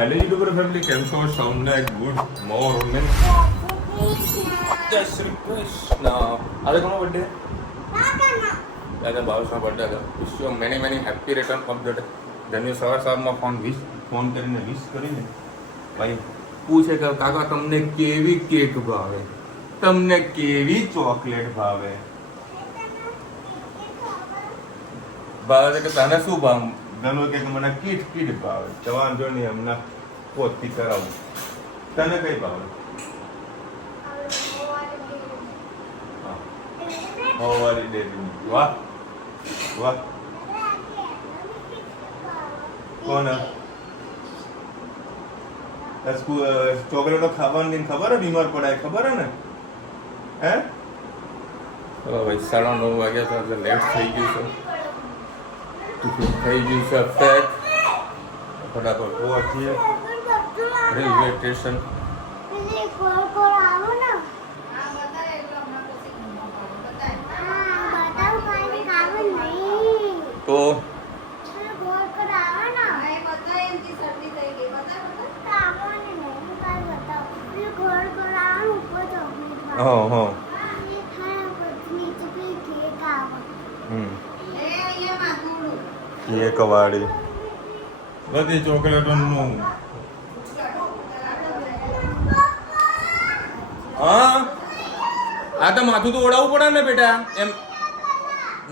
Hello YouTuber family, કેમ છો? સૌને ગુડ મોર્નિંગ. જય શ્રી કૃષ્ણ. આજે કોનો બર્થડે? દાદા ભાવેશનો બર્થડે હતો. Wish you many many happy return of the day. ધન્યુ સવારમાં ફોન કરીને વિશ કરીને ભાઈ પૂછે કે કાકા તમને કેવી કેક ભાવે, તમને કેવી ચોકલેટ ભાવે. ભાવે કે તને શું ભાવ? ગમે કે મને કીટ કીટ ભાવે. જવાન જો નહીં હમણાં પોતથી કરાવું. તને કઈ ભાવે? હવારી ડેરી. વાહ વાહ. કોને ચોકલેટો ખાવાની ખબર હે બીમાર પડાય, ખબર હે ને? હે ભાઈ 9:30 વાગ્યા તો એટલે લેટ થઈ ગયું છે. થઈ ગયું છે પેક. ફટાફટ પહોંચીએ રેલવે સ્ટેશન. તો હા હા કેક વાળી બધી ચોકલેટોનું. હા આ તો માથું તો ઓળાવવું પડે ને બેટા, એમ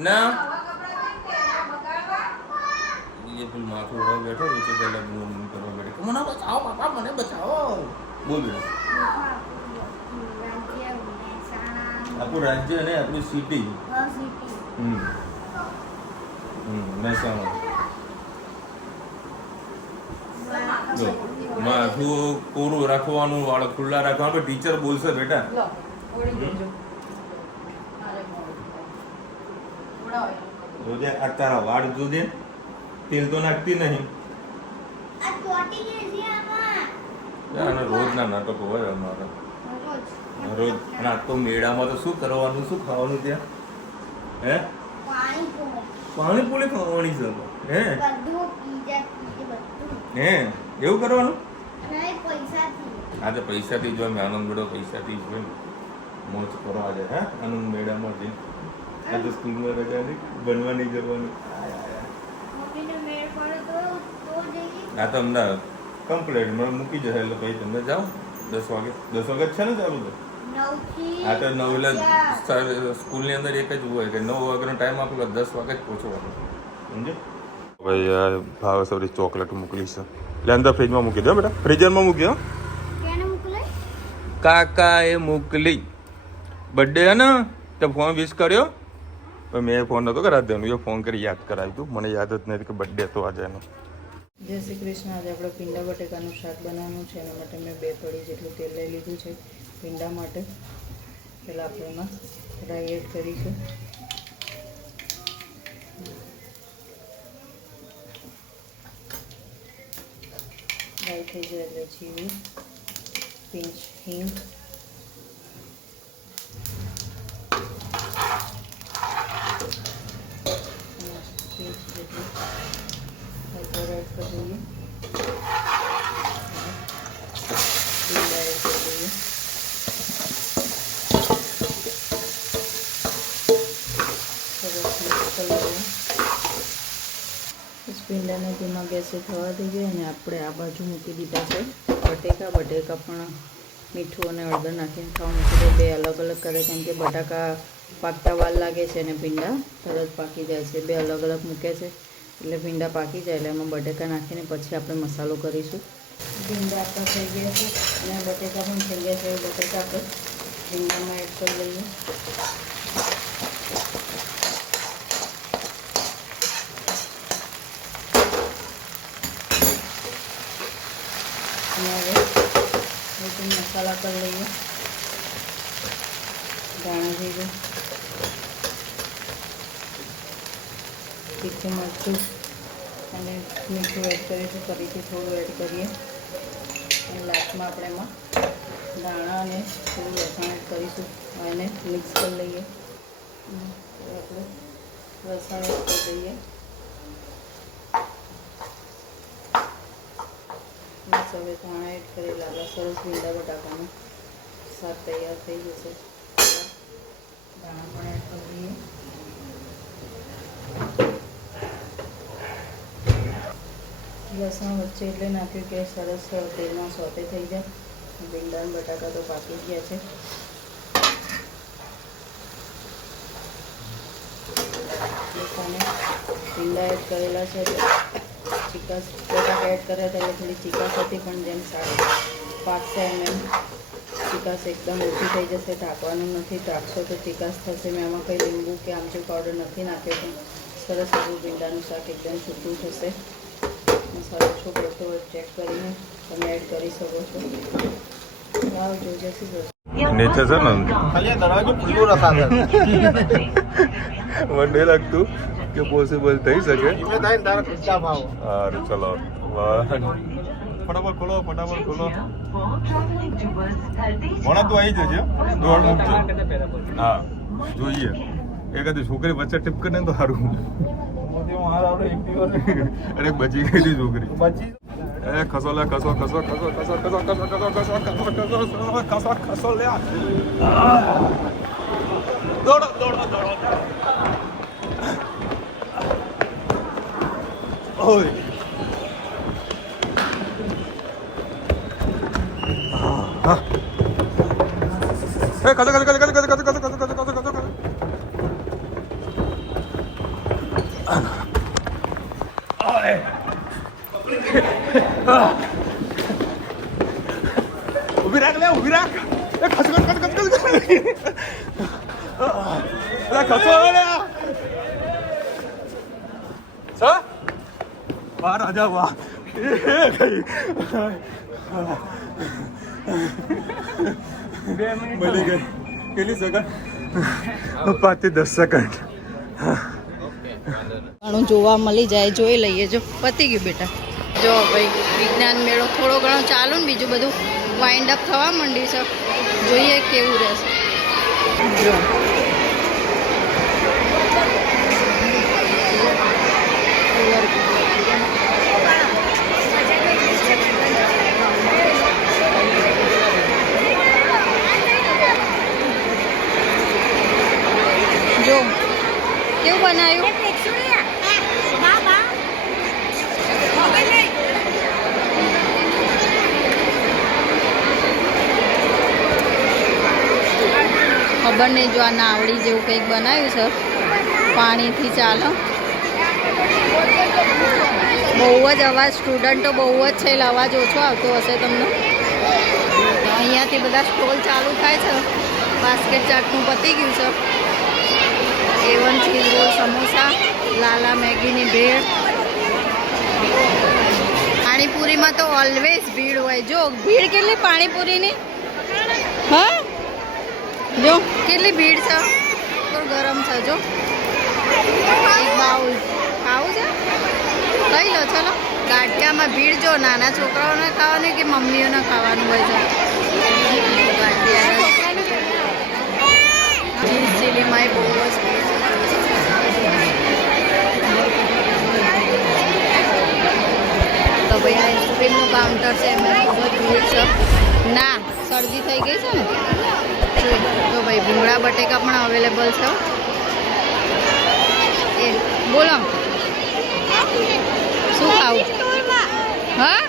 ના માથું ઓળાવ બેઠો નીચે પહેલા કરવા બેઠો. મને બચાવો બાપા, મને બચાવો. બોલ બેટા. આપણું રાજ્ય અને આપણી સિટી મહેસાણા. માથું કોરું રાખવાનું, વાળ ખુલ્લા રાખવાનું. ટીચર બોલશે બેટા. જોજે આ તારા વાળ જોજે, તેલ તો નાખતી નહીં. રોજ ના નાટકો હોય અમારા. રોજ ના તો મેળામાં તો શું કરવાનું, શું ખાવાનું ત્યાં? હે પાણીપુરી ખાવાની છે. હે એવું કરવાનું? આજે પૈસાથી જો મેં આનંદ મેળો પૈસાથી જ મોજ કરો આજે. હે આનંદ મેળામાં જઈ આજે સ્કૂલમાં રજા નહીં, બનવા નહીં જવાનું. આ તો અમદાવાદ કમ્પ્લેટ મને મૂકી જશે એટલે ભાઈ તમે જાઓ 10 વાગે. 10 વાગે છે ને ચાલુ તો? આ તો 9 એટલે સ્કૂલની અંદર એક જ હોય કે 9 વાગ્યાનો ટાઈમ આપેલો, 10 વાગે જ પહોંચવાનું. સમજો ભાઈ? યાર ભાવે સૌથી ચોકલેટ મોકલી છે. એટલે અંદર ફ્રીજમાં મૂકી દો બેટા, ફ્રીઝરમાં મૂકી. કાકા એ મોકલી. બર્થડે હે ને તો ફોન વિશ કર્યો, પણ મેં ફોન નહોતો કરાવી દેવાનો. એ ફોન કરી યાદ કરાવી તું, મને યાદ જ નથી કે બર્થડે હતો આજે એનો. જય શ્રી કૃષ્ણ. આજે આપણે પીંડા બટેકાનું શાક બનાવવાનું છે. એના માટે મેં 2 કળી જેટલું તેલ લઈ લીધું છે પીંડા માટે. પહેલાં આપણે એમાં રાઈ એડ કરીશું. રાઈ થઈ જાય એટલે જીરું, પિંચ હિંગ, પિંચ જેટલું હળદર એડ કરી દઈએ. પીંડા એડ કરી દઈએ. સરસ મિક્સ કરી દઈએ. પીંડાને ધીમા ગેસે થવા દઈએ. અને આપણે આ બાજુ મૂકી દીધા છે બટેકા. બટેકા પણ મીઠું અને હળદર નાખીને ખાવા મૂકી દે. 2 અલગ અલગ કરે, કેમ કે બટાકા પાકતા વાર લાગે છે અને ભીંડા તરત પાકી જાય છે. 2 અલગ અલગ મૂકે છે એટલે ભીંડા પાકી જાય એટલે એમાં બટેકા નાખીને પછી આપણે મસાલો કરીશું. ભીંડા આપણા થઈ ગયા છે અને બટેકા પણ થઈ ગયા છે. બટેકા આપણે ભીંડામાં એડ કરી લઈએ. અને હવે મસાલા કરી લઈએ. ધાણા જીરું, તીખું મરચું અને મીઠું એડ કરીશું. ફરીથી થોડું એડ કરીએ અને લાસ્ટમાં આપણે એમાં ધાણા અને થોડું લસણ એડ કરીશું. એને મિક્સ કરી લઈએ. આપણે લસણ એડ કરી દઈએ. બસ હવે ધાણા એડ કરેલા આપણા સરસ ભીંડા બટાકાનું શાક તૈયાર થઈ જશે. ધાણા પણ એડ કરી દઈએ. લસણ વચ્ચે એટલે નાખ્યું કે સરસ તેલમાં સોતે થઈ જાય. ભીંડા અને બટાકા તો પાકી ગયા છે. અને ભીંડા એડ કરેલા છે, ચીકાસ બટાકા એડ કર્યા હતા એટલે થોડી ચીકાસ હતી, પણ જેમ શાક પાકશે એમ ચીકાસ એકદમ ઓછી થઈ જશે. ઢાંકવાનું નથી, ઢાંકશો તો ચીકાસ થશે. મેં આમાં કંઈ લીંબુ કે આમચૂર પાવડર નથી નાખ્યો, પણ સરસ એવું ભીંડાનું શાક એકદમ છૂટું થશે. મસાલો છો બધો ચેક કરીને તમે એડ કરી શકો છો. આવજો, જય શ્રી કૃષ્ણ. નીચે છે ને ખાલી દરવાજો ખુલ્લો રખાશે. મને લાગતું કે પોસિબલ થઈ શકે. એટલે થાય ને તારા ખર્ચા ભાવ. સારું, ચલો ફટાફટ ખોલો, ફટાફટ ખોલો. ભણા તું આવી જજે, દોડ મૂકજો. હા, જોઈએ એકાદી છોકરી વચ્ચે ટીપ કરે તો સારું. અરે બચી ગઈ હતી છોકરી. બચી એ ખસો લે, ખસો ખસો ખસો ખસો ખસો ખસો ખસો ખસો ખસો ખસો લે. દોડો દોડો દોડો. ઓય એ ખસો ખસો ખસો ખસો ખસો ખસો ખસો ખસો ખસો ખસો. ઉભી રાખ લે, ઉભી રાખ. એ ખસો ખસો ખસો ખસો ખસો. લે ખસો લે. સા વાહ રાજા વાહ. મળી ગઈ. કેટલી સેકન્ડ? 5 થી 10 સેકન્ડ. ઘણું જોવા મળી જાય, જોઈ લઈએ. જો પતી ગયું બેટા. જો ભાઈ વિજ્ઞાન મેળો થોડો ઘણો ચાલુ ને બીજું બધું વાઇન્ડ અપ થવા માંડ્યું છે. જોઈએ કેવું રહેશે. જો જો કેવું બનાવ્યું. ખબર નહીં, જો આ નાવડી જેવું કંઈક બનાવ્યું છે, પાણીથી ચાલો. બહુ જ અવાજ, સ્ટુડન્ટો બહુ જ છે એટલે અવાજ ઓછો આવતો હશે તમને. અહીંયાથી બધા સ્ટોલ ચાલુ થાય છે. બાસ્કેટ ચાટનું પતી ગયું છે. A1 ચીઝ રોલ, સમોસા, લાલા મેગીની ભેળ. પાણીપુરીમાં તો ઓલવેઝ ભીડ હોય. જો ભીડ કેટલી પાણીપુરીની. હા, જો કેટલી ભીડ છે. તો ગરમ છે. જો એક બાઉલ ખાવું છે, લઈ લો. ચલો, ગાંઠિયામાં ભીડ. જો નાના છોકરાઓને ખાવાનું કે મમ્મીઓને ખાવાનું હોય છે. ગાંઠિયા ચીઝ ચીલીમાં બહુ જ ભીડ છે. તો ભાઈ આઈસ્ક્રીમનું કાઉન્ટર છે, એમાં ખૂબ જ ભીડ છે. ના, શરદી થઈ ગઈ છે ને. તો ભાઈ ભૂંગળા બટેકા પણ અવેલેબલ છે. એ બોલો શું ખાવું? હા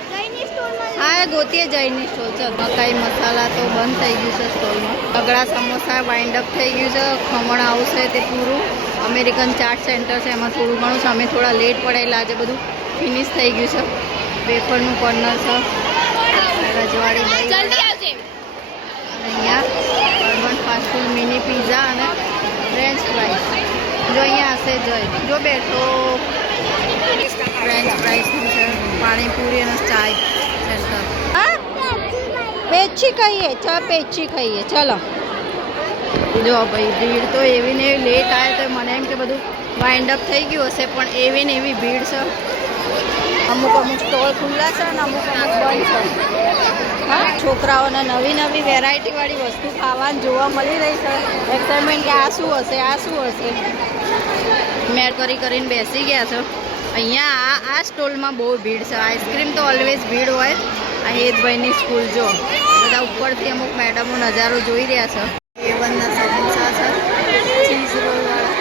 હા, ગોતીએ જઈને સ્ટોલ છે. મકાઈ મસાલા તો બંધ થઈ ગયું છે સ્ટોલમાં. રગડા સમોસા વાઇન્ડ અપ થઈ ગયું છે. ખમણ આવશે તે પૂરું. અમેરિકન ચાટ સેન્ટર છે, એમાં થોડું ઘણું છે. અમે થોડા લેટ પડેલા, આજે બધું ફિનિશ થઈ ગયું છે. વેફરનું કોર્નર છે. રજવાડી અહીંયા અર્બન ફાસ્ટફૂડ મિની પિઝા અને ફ્રેન્ચ ફ્રાઈસ. જો અહીંયા હશે જય. જો બેઠો ફ્રેન્ચ ફ્રાઈસનું છે. પાણીપુરી અને ચાય સેન્ટર. હા, પેચી ખાઈએ. ચા પેચી ખાઈએ. ચલો. જો ભાઈ ભીડ તો એવી ને એવી. લેટ આવે તો મને એમ કે બધું વાઇન્ડ અપ થઈ ગયું હશે, પણ એવી ને એવી ભીડ છે. અમુક અમુક સ્ટોલ ખુલ્લા છે અને અમુક અમુક બંધ છે. હા, છોકરાઓને નવી નવી વેરાયટીવાળી વસ્તુ ખાવાની જોવા મળી રહી છે. એક્સાઇટમેન્ટ કે આ શું હશે, આ શું હશે. મેળ કરીને બેસી ગયા છે. અહીંયા આ સ્ટોલમાં બહુ ભીડ છે. આઈસ્ક્રીમ તો ઓલવેઝ ભીડ હોય. આ હેતભાઈની સ્કૂલ જો બધા ઉપરથી અમુક મેડમો નજારો જોઈ રહ્યા છે. A1ના સમોસા છે, ચીઝ રોલવાળા.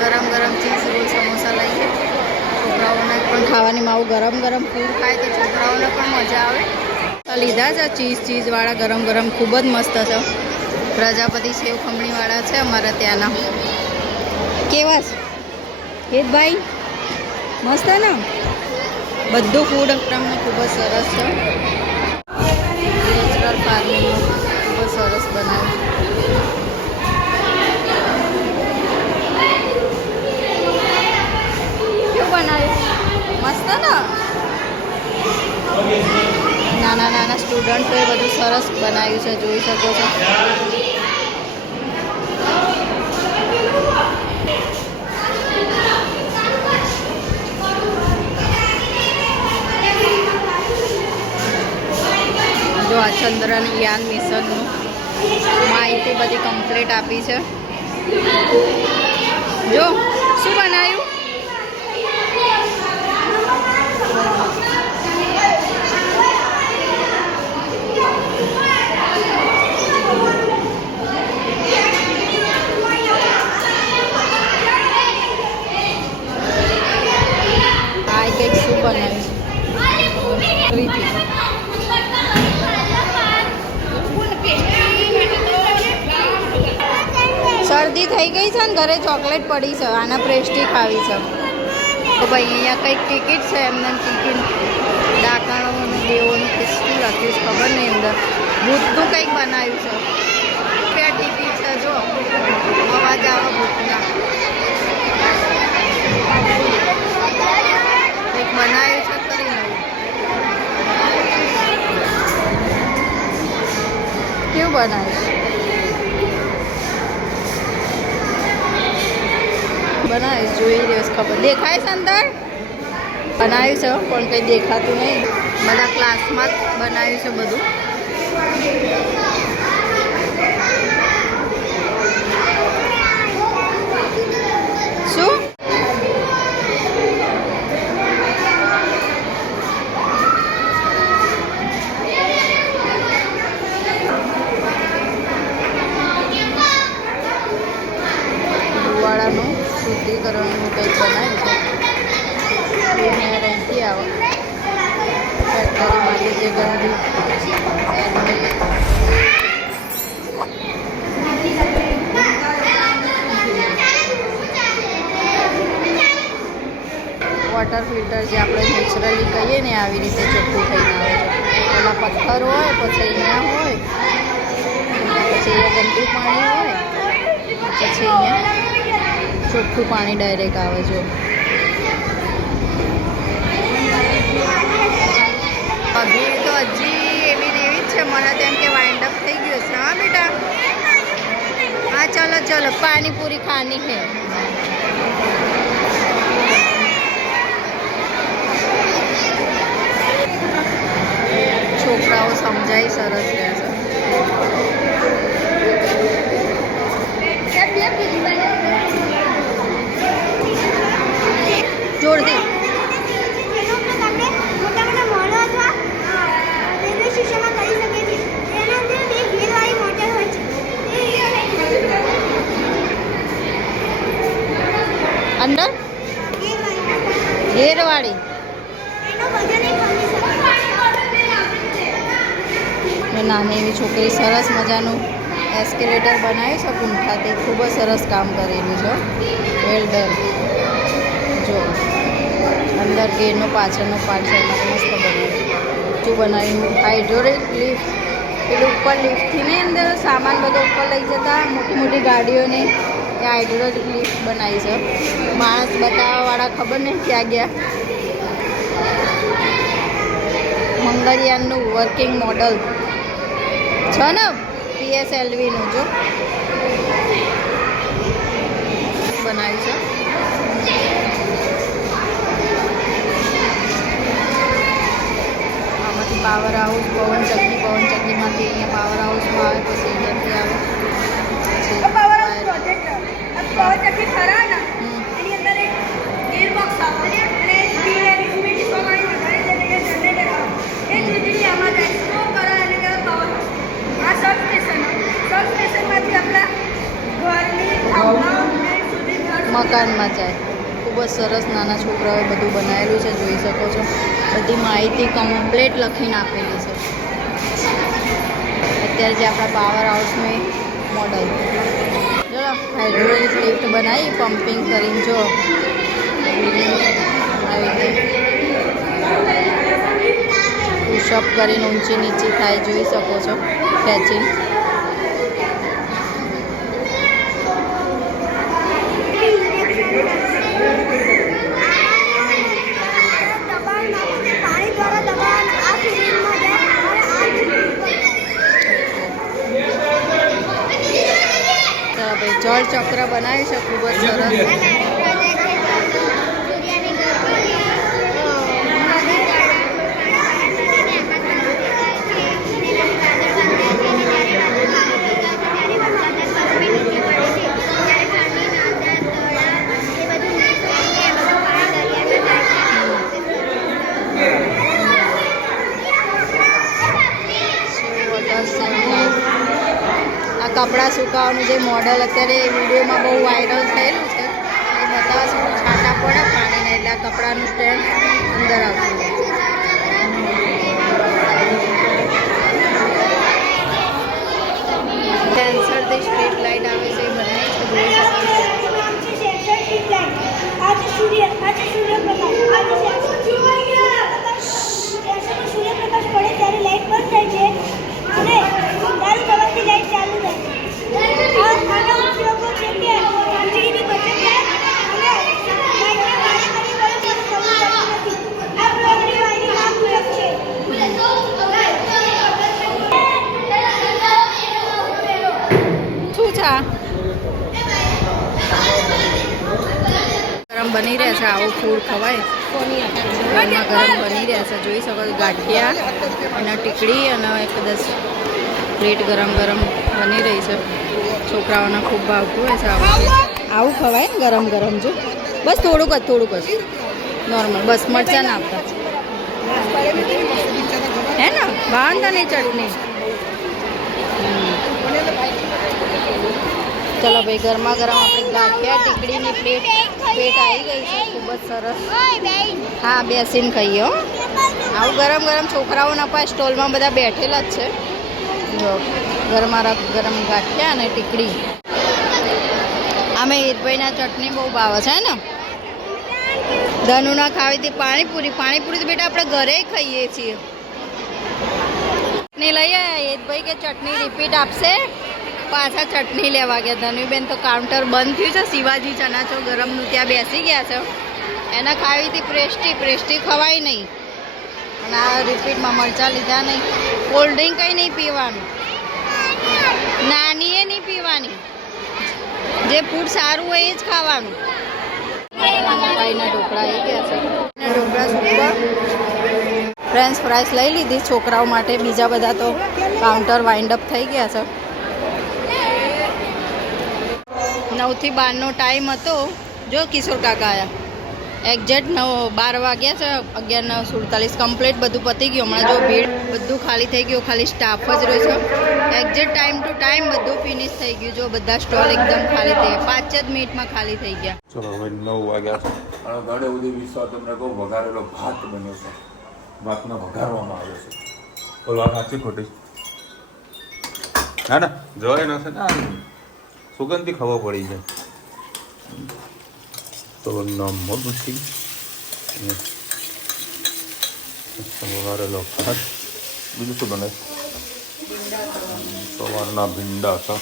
ગરમ ગરમ ચીઝ રોલ સમોસા લઈએ. છોકરાઓને પણ ખાવાની માવું ગરમ ગરમ ફૂડ ખાય તો છોકરાઓને પણ મજા આવે. લીધા છે ચીઝવાળા ગરમ ગરમ, ખૂબ જ મસ્ત છે. પ્રજાપતિ સેવ ખમણીવાળા છે અમારા ત્યાંના. કેવા છે હેતભાઈ? મસ્ત ને? બધું ફૂડ તમને ખૂબ જ સરસ છે. નેચરલ ફાર્મિંગ ખૂબ જ સરસ બનાવ્યું. કેવું બનાવ્યું? મસ્ત ને? નાના નાના સ્ટુડન્ટોએ બધું સરસ બનાવ્યું છે, જોઈ શકો છો. જો આ ચંદ્રયાન મિશનનું માહિતી બધી કમ્પ્લીટ આપી છે. જો શું બનાવ્યું? આ કંઈક શું બનાવ્યું છે? શરદી થઈ ગઈ છે ને, ઘરે ચોકલેટ પડી છે, આના પ્રેસ્ટી ખાવી છે. તો ભાઈ અહીંયા કંઈક ટિકિટ છે, એમને ટિકિટ ડાકાણોનું દેવોનું શું લખ્યું છે ખબર નહીં. અંદર ભૂતનું કંઈક બનાવ્યું છે. રૂપિયા ટિકિટ છે. જો અવાજ આવે ભૂતના. કંઈક બનાવ્યું છે કરી નવું. કેવું બનાવ્યું છે? બનાવીશ, જોઈ રહ્યો છે, ખબર દેખાય છે અંદર બનાવ્યું છે પણ કંઈ દેખાતું નહીં. બધા ક્લાસમાં જ બનાવ્યું છે બધું. શું વાળાનું શુદ્ધિકરણનું કંઈક બનાવ્યું છે. અહીંથી આવે ફેક્ટરી માટે જે ગંદી વોટર ફિલ્ટર જે આપણે નેચરલી કહીએ ને આવી રીતે ચોખ્ખું થઈને આવે છે. પેલા પથ્થર હોય, પછી અહીંયા હોય, પછી અહીંયા ગંદુ પાણી હોય, પછી અહીંયા ચોખ્ખું પાણી ડાયરેક્ટ આવે છે. ભીડ તો હજી એવી ને એવી જ છે. મને તેમ કે વાઇન્ડ અપ થઈ ગયું છે. હા બેટા, હા ચલો ચલો પાણીપુરી ખાની છે. છોકરાઓ સમજાય સરસ રહેશે. જોરથી અંદર ઘેરવાળી નાની એવી છોકરી સરસ મજાનું એસ્કેલેટર બનાવ્યું છે કુંઠાથી. ખૂબ જ સરસ કામ કરેલું છે. Well done. જો અંદર ગેરનો પાછળનો પાર્ટ છે એમાં મસ્ત બનાવ્યું. શું બનાવ્યું? Hydraulic lift. પેલું ઉપર લિફ્ટથી ને અંદર સામાન બધો ઉપર લઈ જતા મોટી મોટી ગાડીઓને એ હાઇડ્રોલિક લિફ્ટ બનાવી છે. માણસ બતાવવાવાળા ખબર નહીં ક્યાં ગયા. મંગળયાનનું વર્કિંગ મોડલ છે ને PSLVનું જો બનાવ્યું છે. આમાંથી પાવર હાઉસ પવનચક્કીમાંથી અહીંયા પાવર હાઉસમાં આવે, પછી અહીંયાથી આવે, પવનચક્કી ખરા ને એની અંદર એક ગિયરબોક્સ આવે છે અને સ્પીડ એની સ્પીડ પ્રમાણે વધારે છે. દુકાનમાં જાય. ખૂબ જ સરસ નાના છોકરાઓએ બધું બનાવેલું છે, જોઈ શકો છો. બધી માહિતી કમ્પ્લેટ લખીને આપેલી છે. અત્યારે જે આપણા પાવર હાઉસનું મોડલ જો હાઇડ્રોલિક લિફ્ટ બનાવી પમ્પિંગ કરીને જો આવી રીતે પુશઅપ કરીને ઊંચી નીચી થાય, જોઈ શકો છો ખેંચી. જળ ચક્ર બનાવી છે, ખૂબ જ સરસ. આ કપડાં સુકાવાનું જે મોડલ અત્યારે વિડીયોમાં બહુ વાયરલ થયેલું છે, એ બતાવશે છાંટા પડે પાણીને એટલે આ કપડાનું સ્ટેન્ડ અંદર આવતું હોય. સેન્સરથી સ્ટ્રીટ લાઇટ આવે છે, એ બનાવી છે, જોઈ શકો છો. સૂર્યપ્રકાશ પડે ત્યારે લાઈટ બંધ થાય છે અને ચાલુ થવાથી લાઈટ ચાલુ થાય છે. આના ઉપયોગો છે કે વીજળીની બચત થાય અને લાઈટને વાયર કરી વડે પણ થવું નથી. આ પ્લગની વાયરિંગ આ પ્લગ છે. શું છે? ગરમ બની રહ્યા છે, આવું ફૂડ ખવાય. ગરમા ગરમ બની રહ્યા છે, જોઈ શકો છો. ગાંઠિયા અને ટીકડી અને એક 10 પ્લેટ ગરમ ગરમ બની રહી છે. છોકરાઓને ખૂબ ભાવતું હોય છે આવું ખવાય ને ગરમ ગરમ. જો બસ થોડુંક જ નોર્મલ, બસ મરચાં ના આપતા હે ને, વાંધો નહીં ચટણી. ચલો ભાઈ, ગરમા ગરમ આપણી ગાંઠિયા ટીકડીની પ્લેટ આવી ગઈ છે, ખૂબ જ સરસ. હા, બેસીને ખાઈએ હો. આવું ગરમ ગરમ છોકરાઓના પાસે સ્ટોલમાં બધા બેઠેલા જ છે. જો ગરમા ગરમ ગાંઠિયા અને ટીકડી. આમે હિતભાઈના ચટણી બહુ ભાવે છે ને. ધનુના ખાવી હતી પાણીપુરી તો બેટા આપણે ઘરે ખાઈએ છીએ. ચટણી લઈ આવ્યા હિતભાઈ કે ચટણી રિપીટ આપશે. પાછા ચટણી લેવા ગયા. ધનુબેન તો કાઉન્ટર બંધ થયું છે, શિવાજી ચનાચો ગરમનું ત્યાં બેસી ગયા છે. એને ખાવી હતી પ્રેસ્ટી ખવાય નહીં. અને આ રિપીટમાં મરચાં લીધા નહીં. કોલ્ડ ડ્રિંક કંઈ નહીં પીવાનું, નાની એ નહીં પીવાની. જે ફૂડ સારું હોય એ જ ખાવાનું. ભાઈના ઢોકળા આવી ગયા છે. ઢોકળા સુપર ફ્રેન્ચ ફ્રાઈસ લઈ લીધી છોકરાઓ માટે. બીજા બધા તો કાઉન્ટર વાઇન્ડ અપ થઈ ગયા છે. 9 થી 12નો ટાઈમ હતો. જો કિશોર કાકા આવ્યા. એક્ઝેક્ટ 12 વાગ્યા છે. 11:47 કમ્પ્લીટ બધું પતી ગયું. હમણાં જો ભીડ બધું ખાલી થઈ ગયું, ખાલી સ્ટાફ જ રહ્યો છે. એક્ઝેક્ટ ટાઈમ ટુ ટાઈમ બધું ફિનિશ થઈ ગયું. જો બધા સ્ટોલ એકદમ ખાલી થઈ ગયા, 5 જ મિનિટમાં ખાલી થઈ ગયા. ચલો હવે 9 વાગ્યા છે. અને ગાડે સુધી વિશ્વાસ તમને કહું, વઘારેલો ભાત બન્યો છે. ભાતમાં વઘારવામાં આવે છે. બોલો આ સાચી ખોટી? ના ના જોઈ નથી ને, સુગંધથી ખબર પડી જાય. તો મોટું છે વઘારેલો ભાત. બીજું શું બને? સવારના ભીંડા છે.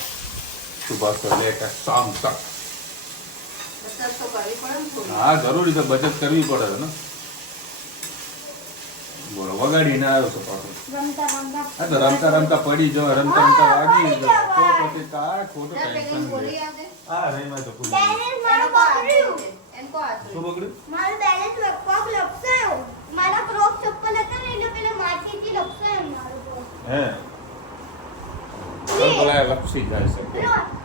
સુબહ સે લેકે શામ તક. હા જરૂરી છે, બચત કરવી પડે છે ને. બોલો વગાડીને આવ્યો છો પાછો. હા તો રમતા રમતા પડી જાવ, રમતા રમતા વાગી જાય તો પછી કા ખોટો ટેન્શન લે. હા રેમાં તો ફૂલ. શું બગડ્યું? મારો બેલેન્સ પગ લપસાયો. મારા ક્રોપ ચપ્પલ હતા ને એટલે પેલા માટીથી લપસાયો મારો પગ. હે બોલા લપસી જાય છે.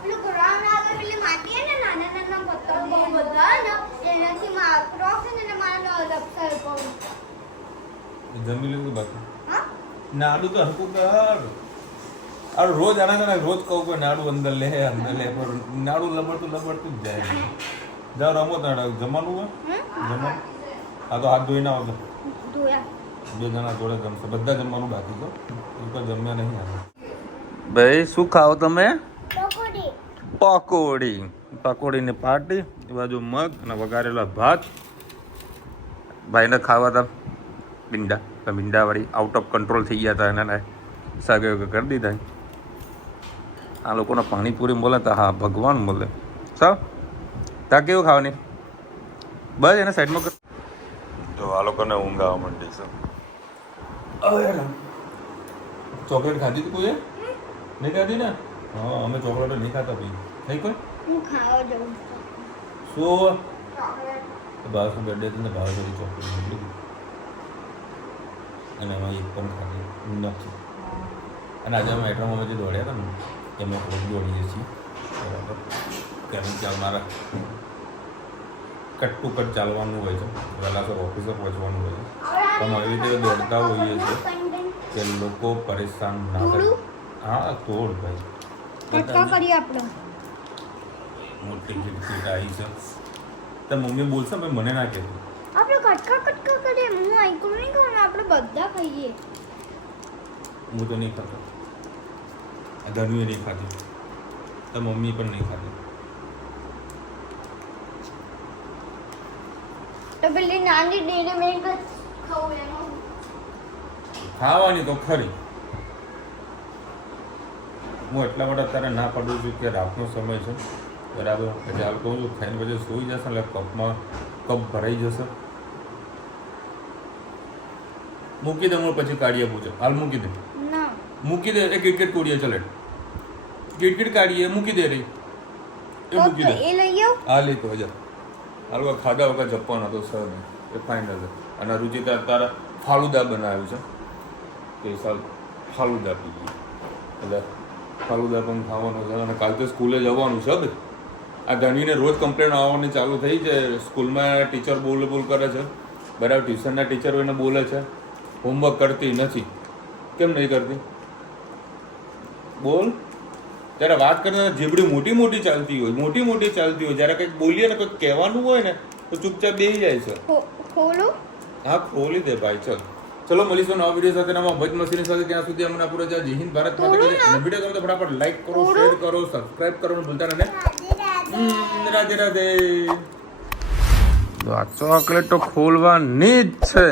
પેલું ગ્રાઉન્ડ આગળ પેલી માટી હે ને, નાના નાના પથ્થર બહુ બધા ને, એનાથી મારો ક્રોપ છે ને મારો લપસાયો પગ. જમી લીધું બાકી? હા નાડું તો હરકું કર. આ રોજ આના રોજ કહું કે નાડું અંદર લે પણ નાડું લબડતું જ જાય. જાઓ રમો તારે જમવાનું હોય જમવાનું આ તો હાથ ધોઈને આવજો ધોયા 2 જણા જોડે જમશે બધા જમવાનું બાકી તો એ કોઈ જમ્યા નહીં આવે ભાઈ શું ખાઓ તમે પકોડી પકોડીની પાર્ટી એ બાજુ મગ અને વઘારેલા ભાત ભાઈને ખાવા હતા ભીંડાવાળી આઉટ ઓફ કંટ્રોલ થઈ ગયા હતા એને સાગે કરી દીધા આ લોકોને પાણીપુરી બોલે તો હા ભગવાન બોલે સાવ ત્યાં કેવું ખાવાની બસ એને સાઈડમાં કર તો આ લોકોને ઊંઘ આવવા માંડી છે ચોકલેટ ખાધી હતી કોઈએ નહીં ખાધી ને હા અમે ચોકલેટ નહીં ખાતા ભાઈ નહીં કોઈ હું ખાવા જાઉં શું બાળકો બર્થડે હતી ને બાળકોની ચોકલેટ મોકલી અને એમાં એક પણ ખાધી નથી અને આજે અમે મેટ્રોમાં જે દોડ્યા હતા ને એમાં થોડુંક દોડીએ છીએ બરાબર કારણ કે અમારા કટ ટુ કટ ચાલવાનું હોય છે વહેલા સર ઓફિસે પહોંચવાનું હોય છે પણ એવી રીતે દોડતા હોઈએ છીએ કે લોકો પરેશાન ના થાય હા તોડ ભાઈ કટકા કરીએ આપણે મોટી ગીટ આવી છે તો મમ્મી બોલશે ભાઈ મને ના કહેતું આપણે કટકા કરીએ હું આઈકું નહીં ખાવાનું આપણે બધા ખાઈએ હું તો નહીં ખાતો આ ધનુએ નહીં ખાતી તો મમ્મી પણ નહીં ખાતી તો પેલી નાની ડેરી મિલ્ક ખાવું એમાં ખાવાની તો ખરી હું એટલા માટે અત્યારે ના પાડું છું કે રાતનો સમય છે બરાબર એટલે હાલ કહું છું ખાઈને પછી સૂઈ જશે એટલે કપમાં કપ ભરાઈ જશે મૂકી દે હું પછી કાઢીએ પૂછે હાલ મૂકી દે ના મૂકી દે એ ક્રિકેટ કોડીએ ચલે ક્રિકેટ કાઢીએ મૂકી દે રહી એ મૂકી દે એ લઈ આવ હા લઈ તો હજાર હાલ ખાધા વગર જપવાનો હતો સર ને એ ફાઇનલ છે અને રુચિતા અત્યારે ફાલુદા બનાવ્યું છે તો એ સાલ ફાલુદા પીએ એટલે ફાલુદા પણ ખાવાનું છે અને કાલ તો સ્કૂલે જવાનું છે ભાઈ આ ધનવીને રોજ કમ્પ્લેન આવવાની ચાલુ થઈ છે સ્કૂલમાં ટીચર બોલ કરે છે બરાબર ટ્યુશનના ટીચરો એને બોલે છે હોમવર્ક કરતી નથી કેમ નહીં કરતી બોલ ત્યારે વાત કરતા જેબડી મોટી ચાલતી હોય જ્યારે કંઈક બોલીએ ને કંઈક કહેવાનું હોય ને તો ચૂપચાપ બેસી જાય છે ખોલું હા ખોલી દે ભાઈ ચલો મળીશું નવા વિડીયો સાથે નવા ભજ મસીની સાથે ત્યાં સુધી અમને પૂરો જય હિન્દ ભારત માતા કી જય વિડીયો ગમે તો ફટાફટ લાઈક કરો શેર કરો સબસ્ક્રાઇબ કરવાનું ભૂલતા નહીં રાધે રાધે તો આ ચોકલેટ તો ખોલવાની જ છે